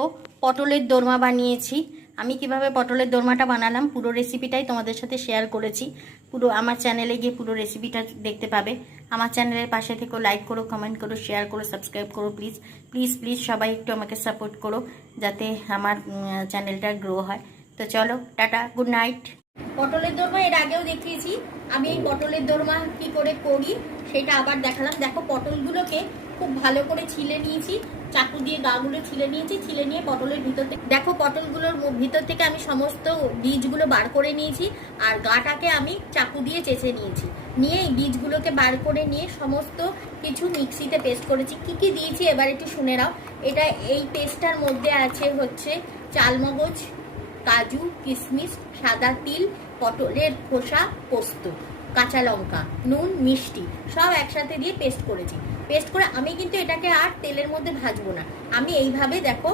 ও পটলের দোরমা বানিয়েছি। আমি কিভাবে পটলের দোরমাটা বানালাম পুরো রেসিপিটাই তোমাদের সাথে শেয়ার করেছি। পুরো আমার চ্যানেলে গিয়ে পুরো রেসিপিটা দেখতে পাবে। আমার চ্যানেলের পাশে থেকেও লাইক করো, কমেন্ট করো, শেয়ার করো, সাবস্ক্রাইব করো। প্লিজ প্লিজ প্লিজ সবাই একটু আমাকে সাপোর্ট করো যাতে আমার চ্যানেলটা গ্রো হয়। তো চলো, টাটা, গুড নাইট। পটলের দোরমা এর আগেও দেখিয়েছি। আমি এই পটলের দোরমা কি করে করি সেটা আবার দেখালাম। দেখো, পটলগুলোকে খুব ভালো করে ছিলে নিয়েছি, চাকু দিয়ে গাগুলো ছিলে নিয়েছি। ছিলে নিয়ে পটলের ভিতর থেকে দেখো, পটলগুলোর ভিতর থেকে আমি সমস্ত বীজগুলো বার করে নিয়েছি। আর গাটাকে আমি চাকু দিয়ে চেঁচে নিয়েছি। নিয়ে এই বীজগুলোকে বার করে নিয়ে সমস্ত কিছু মিক্সিতে পেস্ট করেছি। কি কি দিয়েছি এবার একটু শুনে নাও। এটা এই পেস্টটার মধ্যে আছে হচ্ছে চালমগজ, কাজু, কিশমিশ, সাদা তিল, পটলের খোসা, পোস্ত, কাঁচা লঙ্কা, নুন, মিষ্টি সব একসাথে দিয়ে পেস্ট করেছি। পেস্ট করে আমি কিন্তু এটাকে আর তেলের মধ্যে ভাজবো না। আমি এইভাবে দেখো